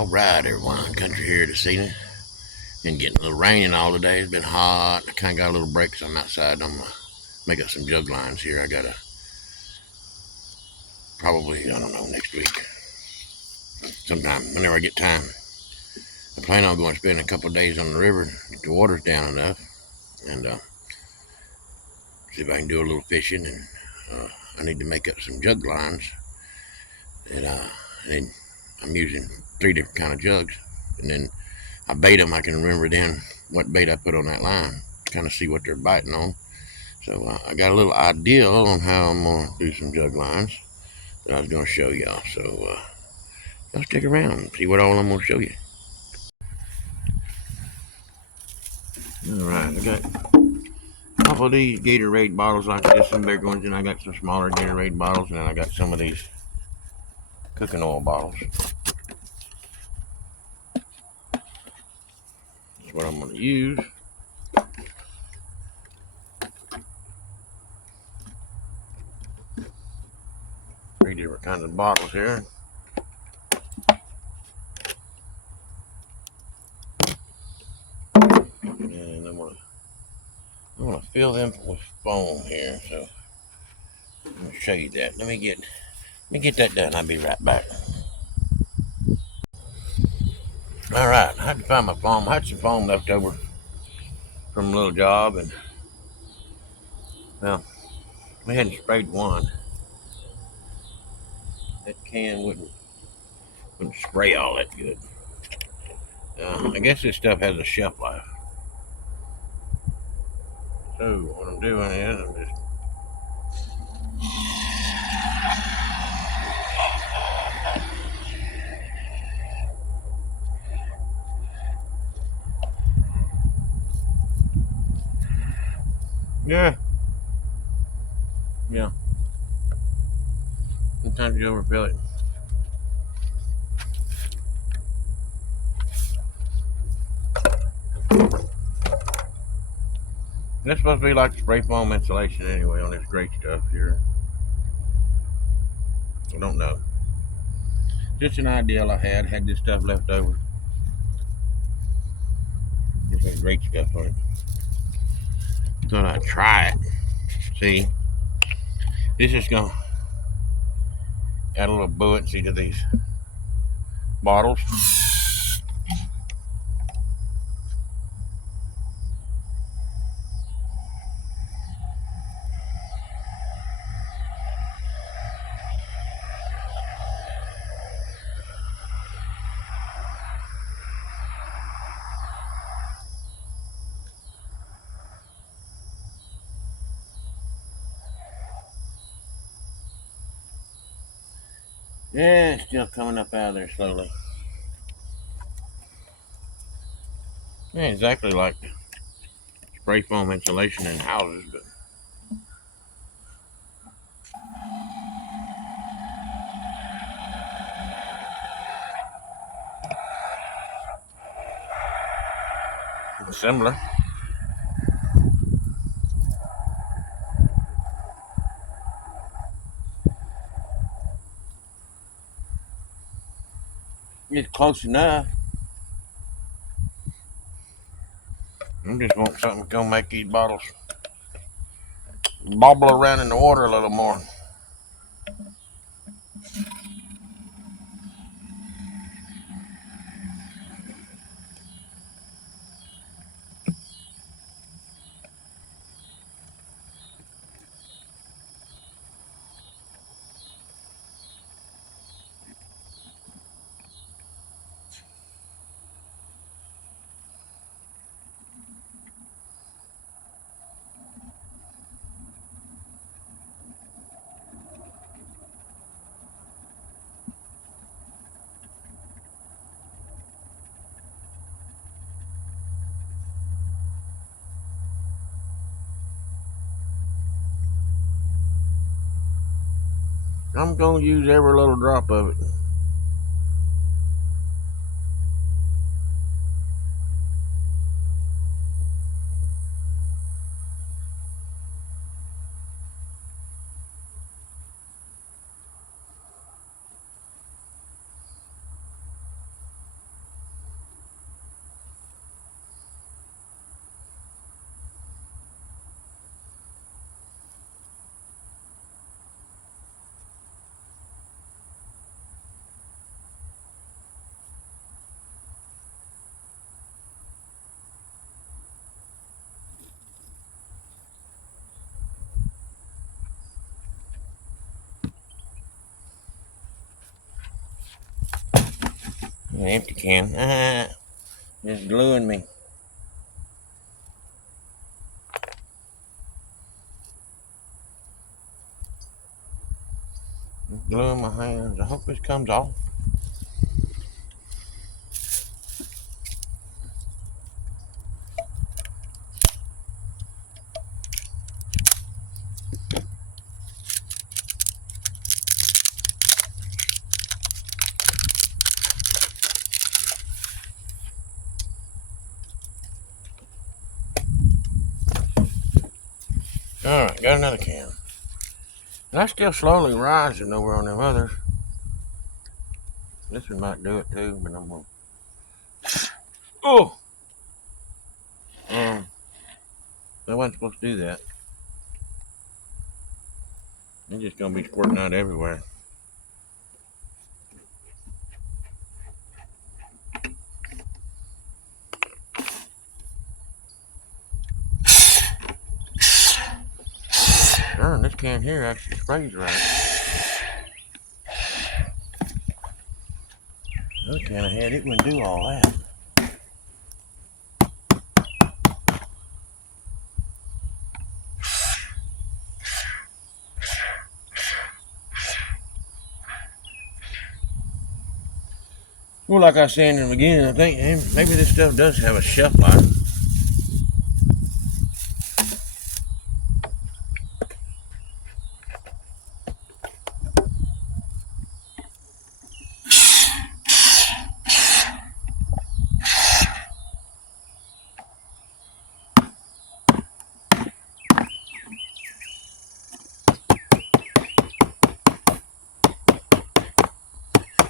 All right, everyone. Country here this evening. Been getting a little raining all today. It's been hot. I kind of got a little break, so I'm outside. I'm gonna make up some jug lines here. I gotta probably, I don't know, next week, sometime, whenever I get time. I plan on going to spend a couple of days on the river, get the water's down enough, and see if I can do a little fishing. And I need to make up some jug lines. And I'm using 3 different kind of jugs, and then I bait them. I can remember then what bait I put on that line to kind of see what they're biting on. So I got a little idea on how I'm going to do some jug lines that I was going to show y'all. So y'all stick around and see what all I'm going to show you. All right, I got a couple of these Gatorade bottles like this, some bigger ones, and I got some smaller Gatorade bottles, and then I got some of these cooking oil bottles. That's what I'm going to use. 3 different kinds of bottles here. And I'm gonna fill them with foam here. So I'm gonna show you that. Let me get that done. I'll be right back. All right, I had to find my foam. I had some foam left over from a little job, and well, we hadn't sprayed one. That can wouldn't spray all that good. I guess this stuff has a shelf life. So what I'm doing is I'm just yeah. Sometimes you overfill it. That's supposed to be like spray foam insulation anyway on this great stuff here. I don't know. Just an ideal I had this stuff left over. This is great stuff on it. Thought I'd try it. See, this is gonna add a little buoyancy to these bottles. Yeah, it's still coming up out of there slowly. Yeah, exactly like spray foam insulation in houses, but similar. It's close enough. I just want something that's gonna make these bottles bobble around in the water a little more. I'm gonna use every little drop of it. An empty can. Just gluing me. Gluing my hands. I hope this comes off. Alright, got another can. And that's still slowly rising over on them others. This one might do it too, but I'm gonna. Oh! I wasn't supposed to do that. It's just gonna be squirting out everywhere. Darn, this can here actually sprays right. The other can I had, it wouldn't do all that. Well, like I said in the beginning, I think maybe this stuff does have a shelf life.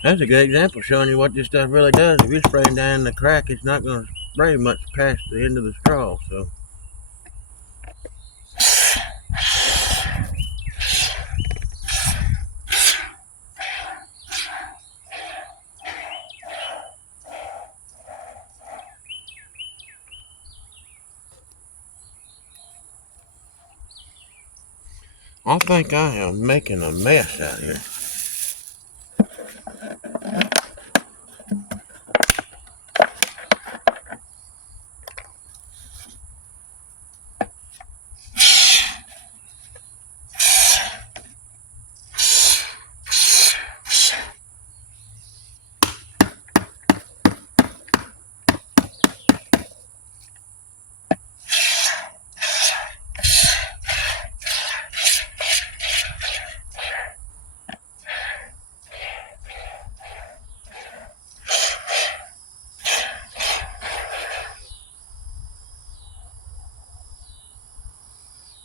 That's a good example showing you what this stuff really does. If you're spraying down the crack, it's not going to spray much past the end of the straw. So, I think I am making a mess out here.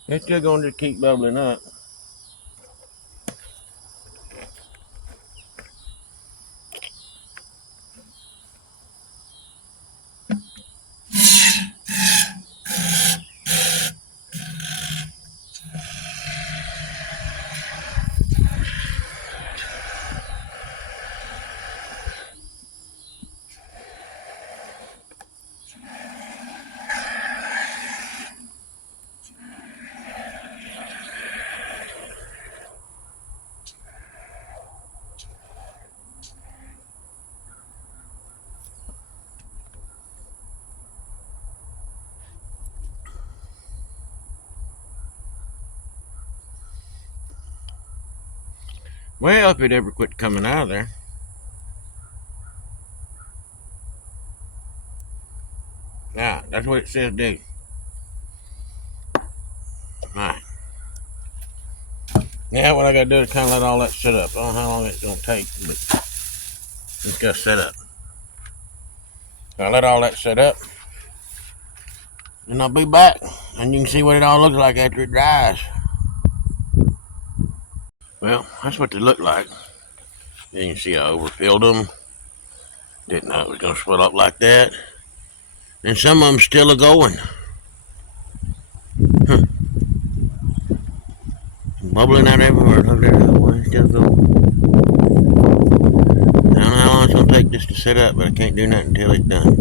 It's still going to keep bubbling up. Well, if it ever quit coming out of there. Yeah, that's what it says do. Alright. Now what I gotta do is kind of let all that set up. I don't know how long it's gonna take, but it's gotta set up. I'll let all that set up. And I'll be back. And you can see what it all looks like after it dries. Well, that's what they look like. You can see I overfilled them. Didn't know it was gonna swell up like that. And some of them still are going. Huh. Bubbling out everywhere. Look there, that one still going. I don't know how long it's gonna take this to set up, but I can't do nothing until it's done.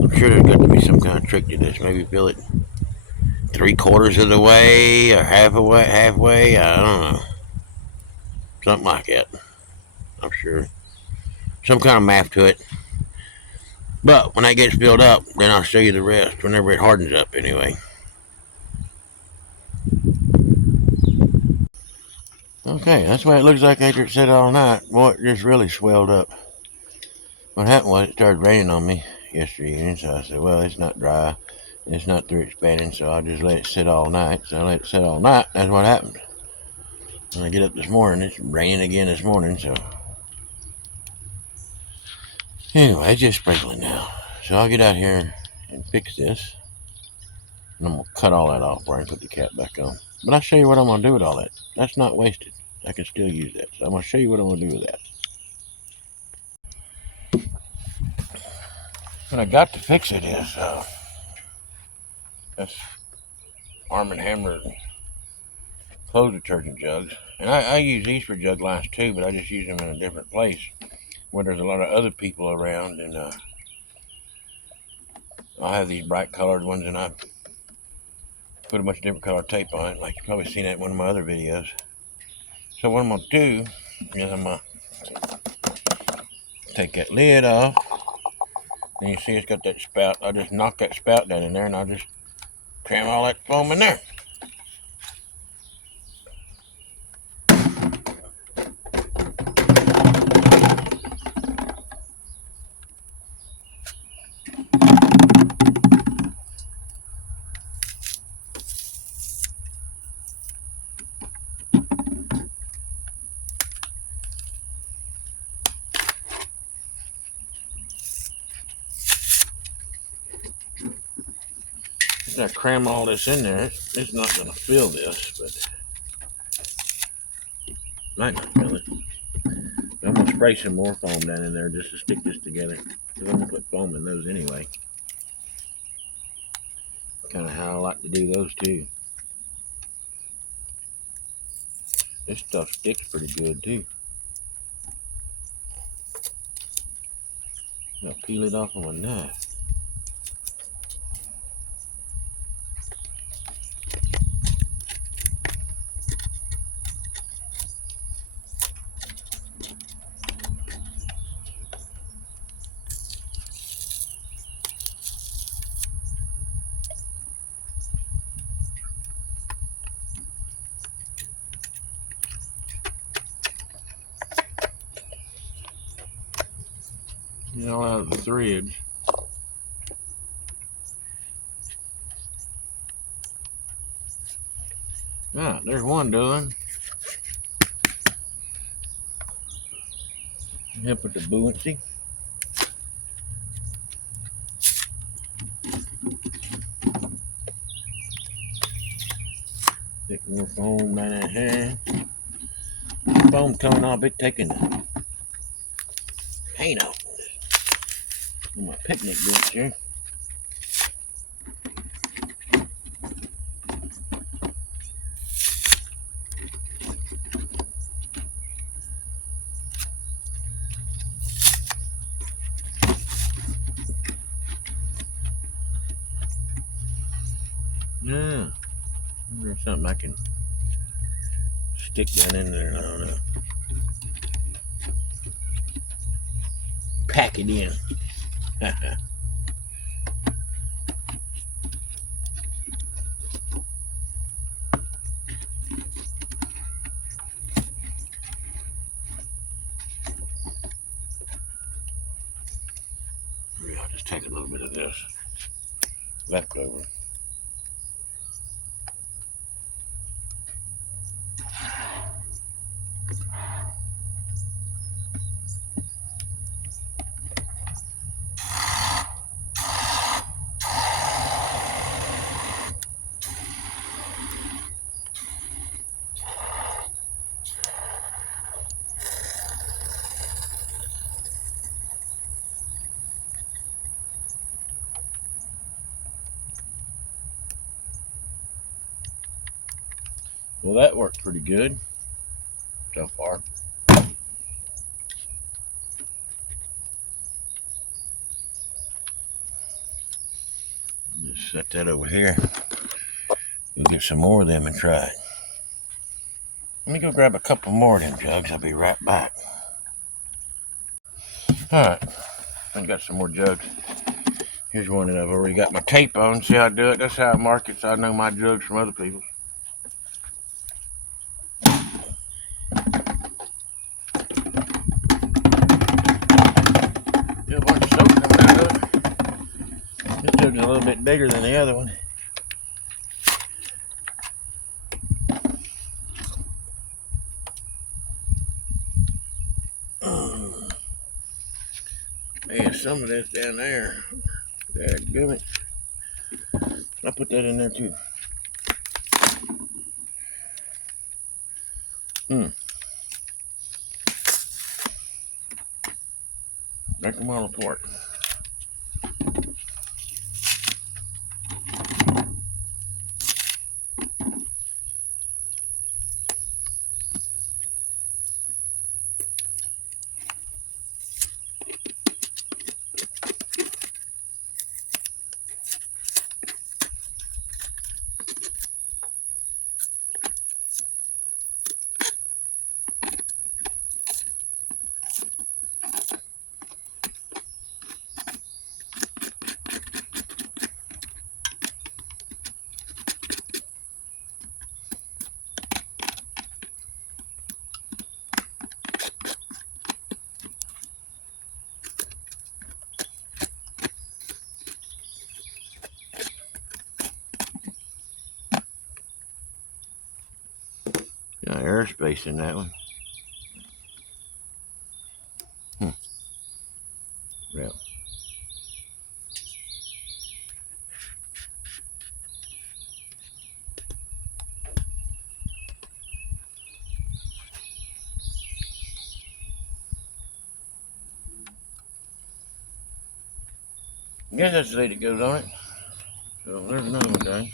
I'm sure there's got to be some kind of trick to this. Maybe fill it 3/4 of the way or halfway. I don't know. Something like that. I'm sure. Some kind of math to it. But when that gets filled up, then I'll show you the rest whenever it hardens up anyway. Okay, that's what it looks like after it set all night. Boy, it just really swelled up. What happened was it started raining on me yesterday evening, so I said, well, it's not dry. It's not through expanding, so I'll just let it sit all night. So I let it sit all night. That's what happened. When I get up this morning, it's raining again this morning, so anyway, it's just sprinkling now. So I'll get out here and fix this. And I'm going to cut all that off where I can put the cap back on. But I'll show you what I'm going to do with all that. That's not wasted. I can still use that. So I'm going to show you what I'm going to do with that. What I got to fix it is, that's Arm & Hammer clothes detergent jugs. And I use these for jug lines too, but I just use them in a different place where there's a lot of other people around. And I have these bright colored ones, and I put a bunch of different color tape on it, like you've probably seen that in one of my other videos. So what I'm going to do is I'm going to take that lid off. And you see it's got that spout. I'll just knock that spout down in there, and I'll just cram all that foam in there. I cram all this in there. It's not going to fill this, but might not fill it. I'm going to spray some more foam down in there just to stick this together, because I'm going to put foam in those anyway. Kind of how I like to do those too. This stuff sticks pretty good too. I'll peel it off with a knife. Get all out of the threads. Ah, there's one done. Help with the buoyancy. Stick more foam down in here. Foam coming off, it taking the paint off on my picnic bench here. Yeah, there's something I can stick down in there. I don't know. Pack it in. Yeah, I'll just take a little bit of this leftover. Well, that worked pretty good so far. Just set that over here. We'll get some more of them and try it. Let me go grab a couple more of them jugs. I'll be right back. Alright, I got some more jugs. Here's one that I've already got my tape on. See how I do it? That's how I mark it so I know my jugs from other people. Got a bunch of soap coming out of it. This jug's a little bit bigger than the other one. Yeah, some of this down there. Dadgummit. I put that in there too. Break them all apart. Got airspace in that one. Yeah. I guess that's the way it goes on it. So there's another one done.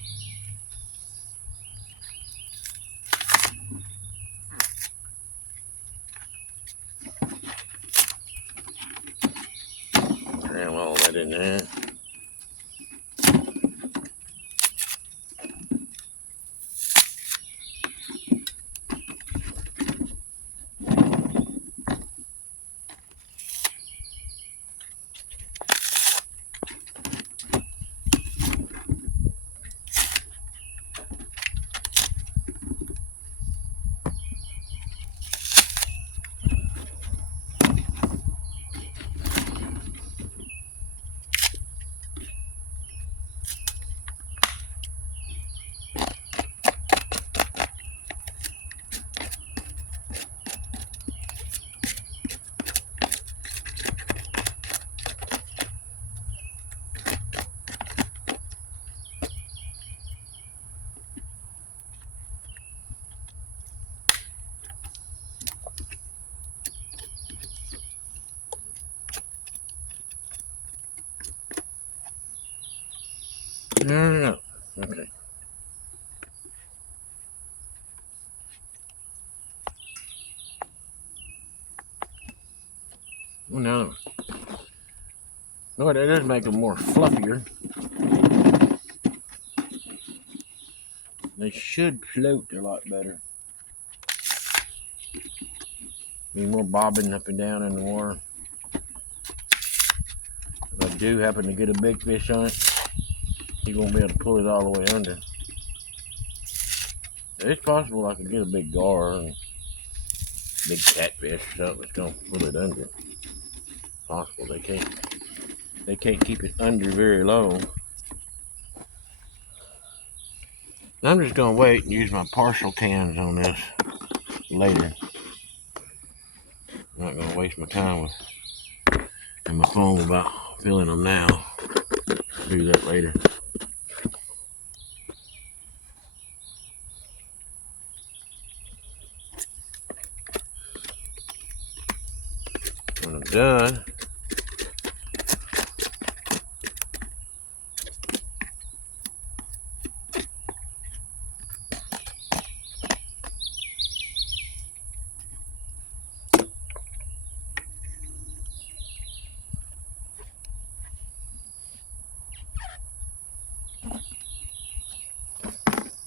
Cram all that in there. No. Okay. Well, no. No, that does make them more fluffier. They should float a lot better. Be more bobbing up and down in the water. If I do happen to get a big fish on it, he won't be able to pull it all the way under. It's possible I could get a big gar and big catfish or something that's gonna pull it under. Possible they can't keep it under very long. I'm just gonna wait and use my partial cans on this later. I'm not gonna waste my time with and my phone about filling them now. I'll do that later. When I'm done,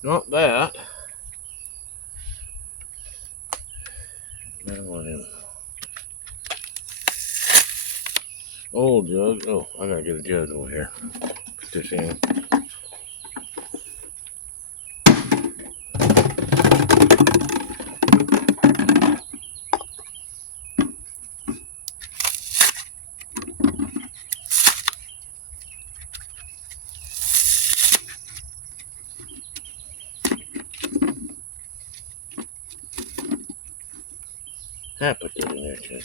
not that. Another one in. Old jug. Oh, I gotta get a jug over here. Put this in. I put that in there too.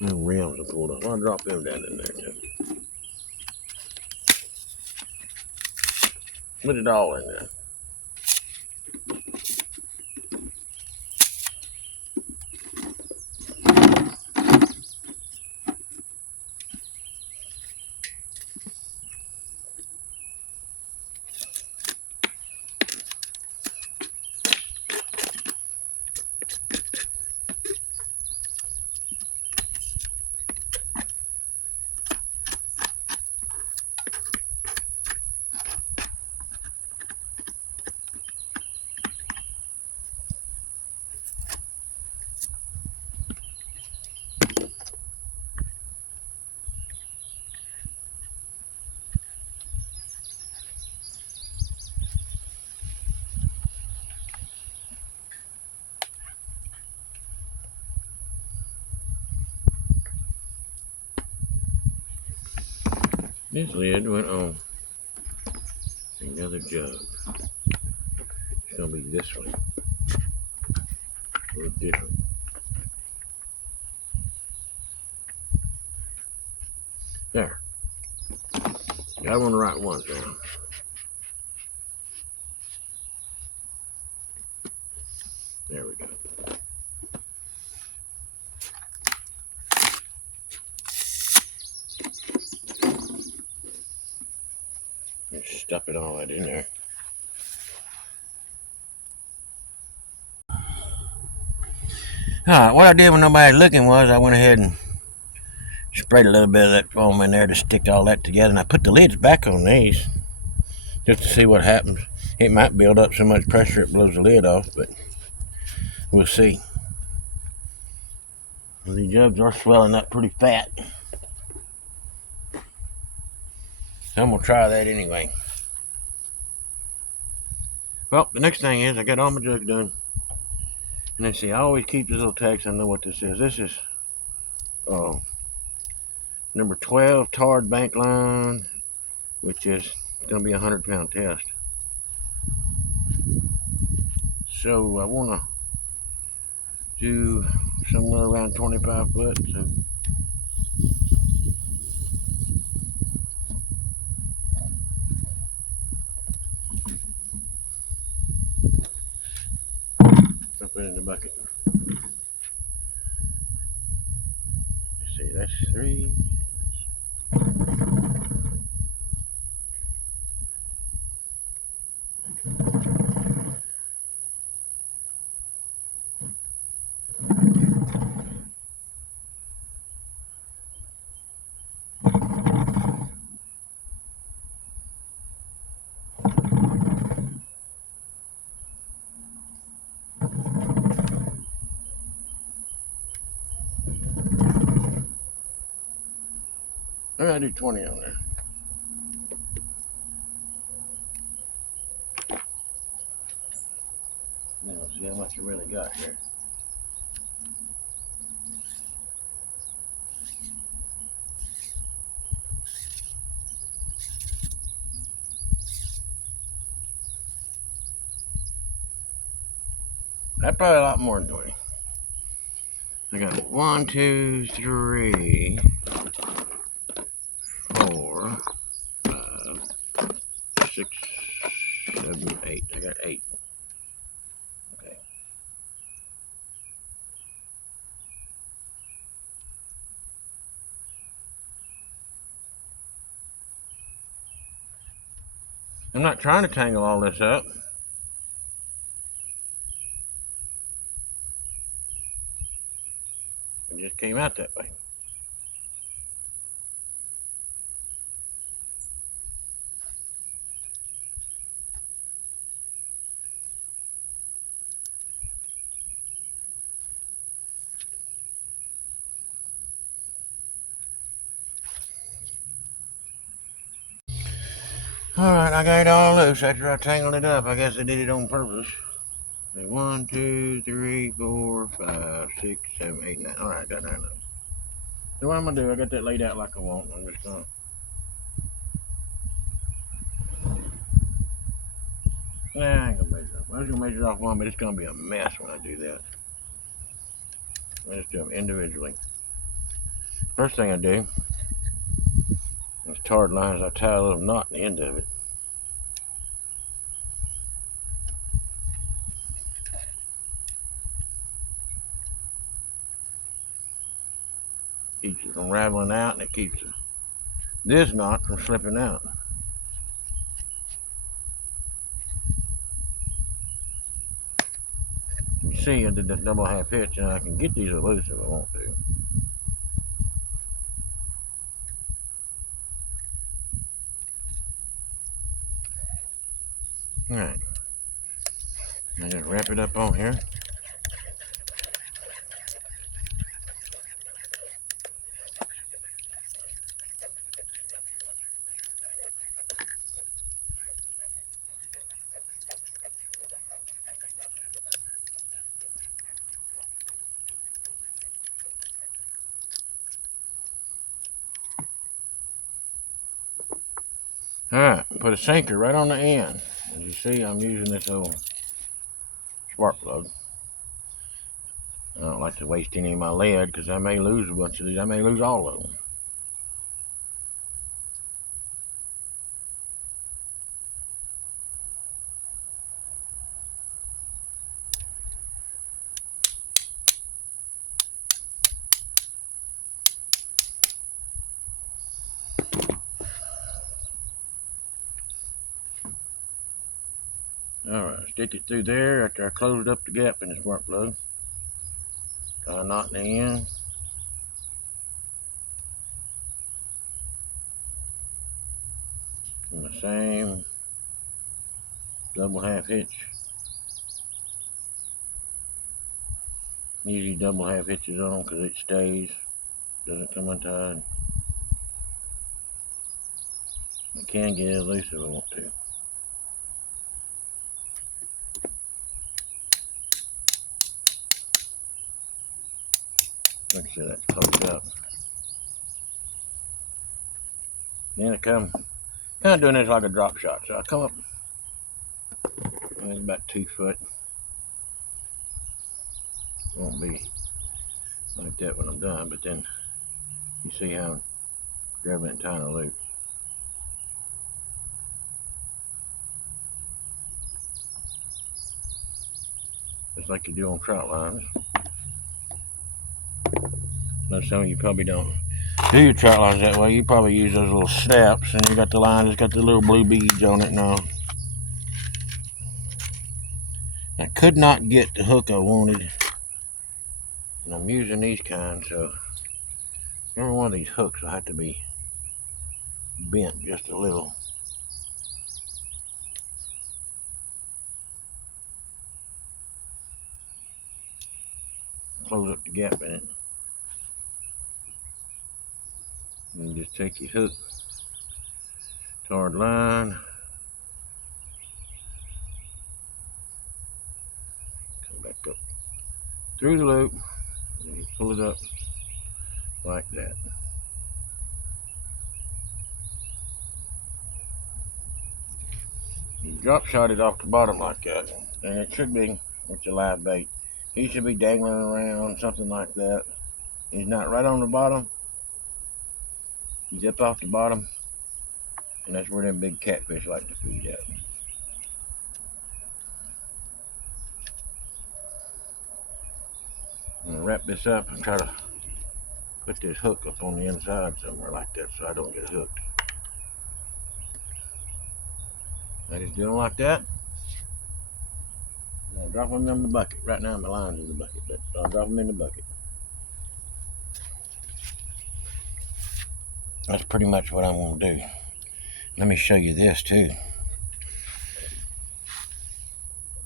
The rims are pulled off. I'll drop them down in there too. Put it all in there. This lid went on another jug. It's gonna be this one. A little different. There. Got one of the right ones now. There we go. Just stuff it all right in there. Alright, what I did when nobody looking was I went ahead and sprayed a little bit of that foam in there to stick all that together, and I put the lids back on these just to see what happens. It might build up so much pressure it blows the lid off, but we'll see. Well, these jugs are swelling up pretty fat. I'm gonna try that anyway. Well, the next thing is I got all my jugs done. And then see, I always keep this little tag so I know what this is. This is number 12 tarred bank line, which is going to be a 100-pound test. So I want to do somewhere around 25 foot. So I'll put it in the bucket. Let's see, that's 3. I gotta do 20 on there. Now, see how much I really got here. That's probably a lot more than 20. I got 1, 2, 3, 4, 5, 6, 7, 8. I got 8. Okay. I'm not trying to tangle all this up. It just came out that way. Alright, I got it all loose after I tangled it up. I guess I did it on purpose. 1, 2, 3, 4, 5, 6, 7, 8, 9. Alright, I got 9 of them. So what I'm gonna do, I got that laid out like I want. I'm just gonna. Nah, I ain't gonna measure it off. I was gonna measure it off one, but it's gonna be a mess when I do that. I just do them individually. First thing I do is tarred lines. I tie a little knot in the end of it. Keeps it from raveling out, and it keeps this knot from slipping out. You see, I did that double half hitch, and I can get these loose if I want to. Alright. I just wrap it up on here. Alright, put a sinker right on the end. As you see, I'm using this old spark plug. I don't like to waste any of my lead because I may lose a bunch of these. I may lose all of them. Alright, stick it through there after I closed up the gap in the spark plug. Tie a knot in the end. And the same double half hitch. Usually double half hitches on because it stays, doesn't come untied. I can get it loose if I want to. Like I said, that's closed up. Then I come, kind of doing this like a drop shot. So I come up, and it's about 2 foot. Won't be like that when I'm done, but then you see how I'm grabbing it and tying a loop. Just like you do on trout lines. Now some of you probably don't do your trout lines that way. You probably use those little snaps, and you got the line that's got the little blue beads on it now. I could not get the hook I wanted, and I'm using these kinds, so every one of these hooks will have to be bent just a little. Close up the gap in it. And just take your hook, tarred line, come back up through the loop, and you pull it up like that. You drop shot it off the bottom like that, and it should be with your live bait. He should be dangling around, something like that. He's not right on the bottom. He's up off the bottom, and that's where them big catfish like to feed at. I'm gonna wrap this up and try to put this hook up on the inside somewhere like that so I don't get hooked. I just do them like that. I'll drop them in the bucket. Right now my line's in the bucket, but I'll drop them in the bucket. That's pretty much what I'm going to do. Let me show you this too.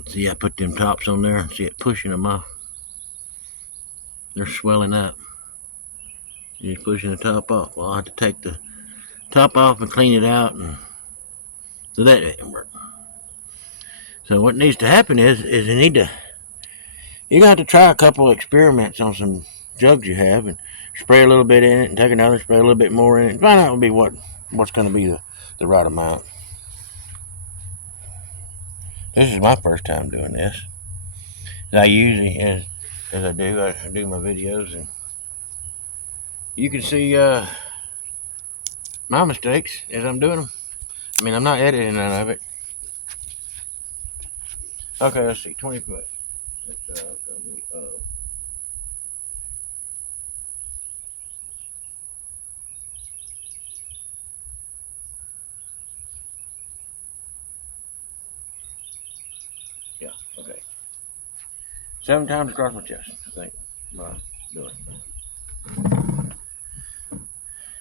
See, I put them tops on there. See it pushing them off. They're swelling up. Just pushing the top off. Well, I'll have to take the top off and clean it out and So that didn't work. So what needs to happen is you're gonna have to try a couple of experiments on some jugs you have and spray a little bit in it and take another, spray a little bit more in it and find out what's gonna be the right amount. This is my first time doing this. I usually, as I do my videos, and you can see my mistakes as I'm doing them. I mean, I'm not editing none of it. Okay, let's see, 20 foot. That's gonna be yeah, okay. 7 times across my chest, I think. By doing.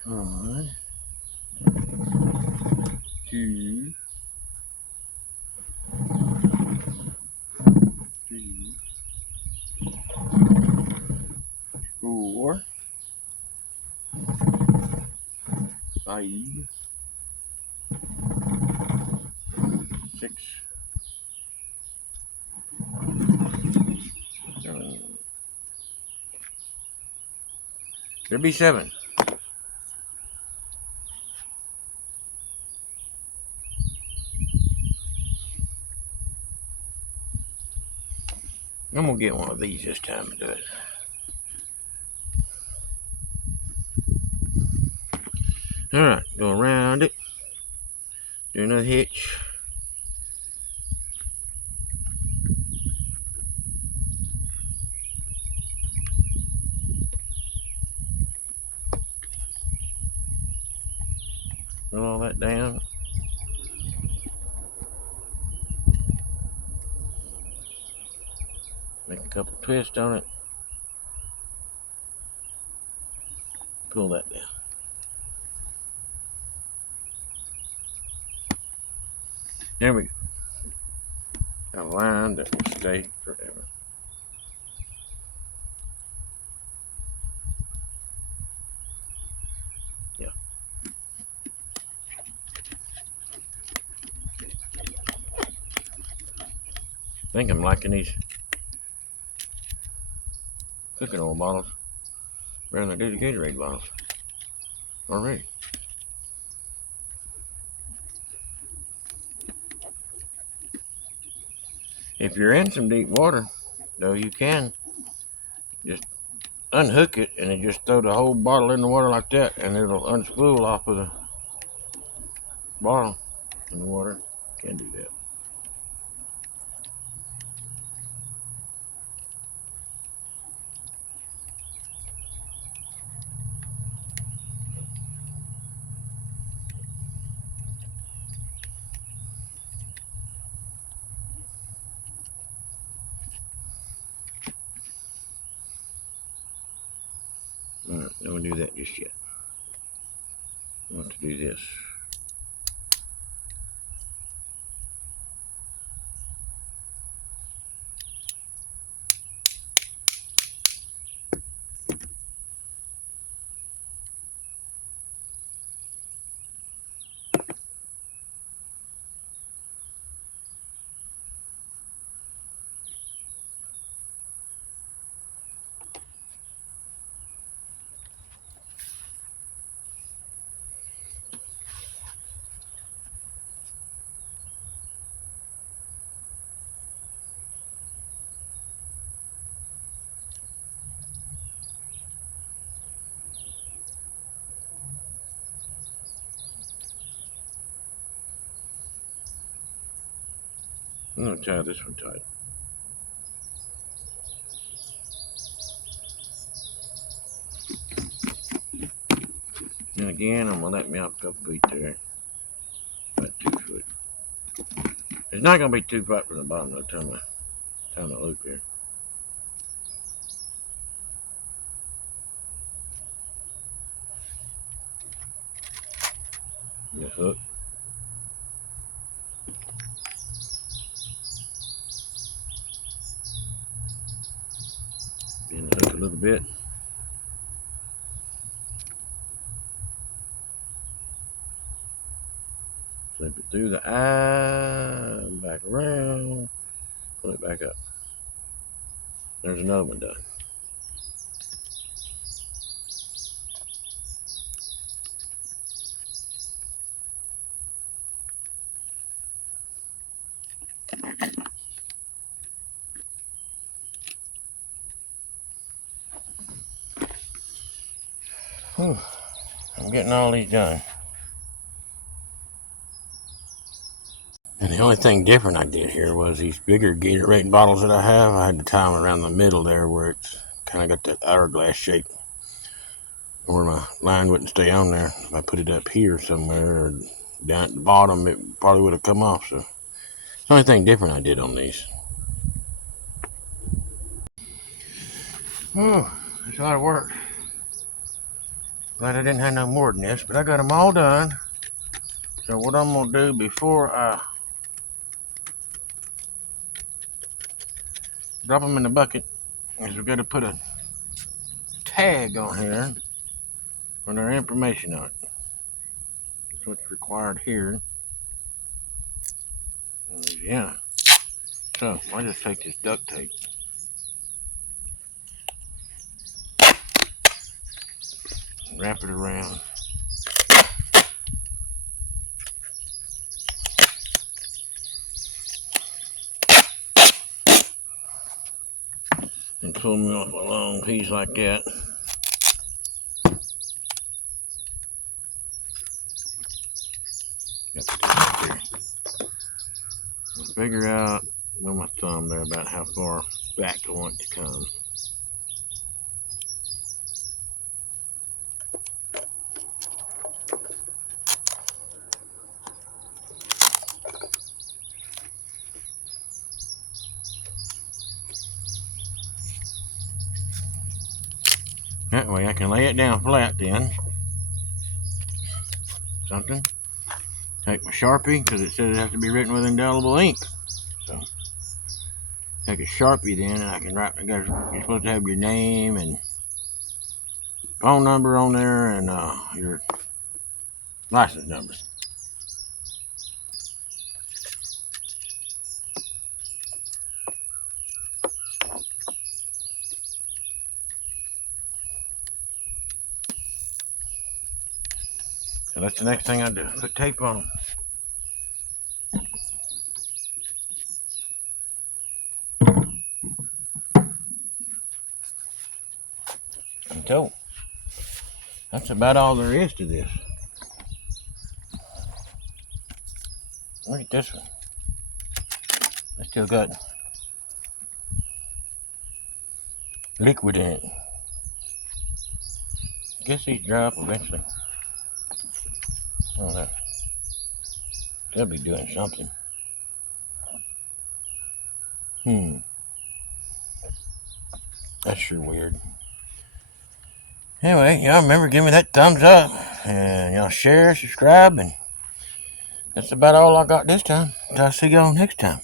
1, 2, 3, 4, 5, 6, 7. There'll be 7. I'm gonna get one of these this time and do it. Alright, go around it. Do another hitch. Roll all that down. Make a couple twists on it. Pull that down. There we go. A line that will stay forever. Yeah. I think I'm liking these cooking oil bottles better than I do the Gatorade bottles already. If you're in some deep water, though, you can just unhook it and then just throw the whole bottle in the water like that, and it'll unspool off of the bottle in the water. Can do that. Alright, don't do that just yet. I want to do this. I'm going to tie this one tight. And again, I'm going to let me off a couple feet there. About 2 foot. It's not going to be too far from the bottom by the time I time the loop here. The hook. Bend the hook a little bit. Flip it through the eye, back around, pull it back up. There's another one done. Whew. I'm getting all these done. And the only thing different I did here was these bigger Gatorade bottles that I had to tie them around the middle there where it's kind of got that hourglass shape, where my line wouldn't stay on there. If I put it up here somewhere or down at the bottom, it probably would have come off. So it's the only thing different I did on these. Oh, it's a lot of work. Glad I didn't have no more than this, but I got them all done. So what I'm going to do before I drop them in the bucket is we're going to put a tag on here with our information on it. That's what's required here. Yeah. So I just take this duct tape. And wrap it around. And pull me off a long piece like that. I'll figure out with my thumb there about how far back I want it to come. That way I can lay it down flat then. Something. Take my Sharpie, because it says it has to be written with indelible ink. So take a Sharpie then, and I can write. You're supposed to have your name and phone number on there, and your license number. So that's the next thing I do. Put tape on them. And so that's about all there is to this. Look at this one. I still got liquid in it. I guess these dry up eventually. I don't know. They'll be doing something. That's sure weird. Anyway, y'all remember, give me that thumbs up. And y'all share, subscribe, and that's about all I got this time. I'll see y'all next time.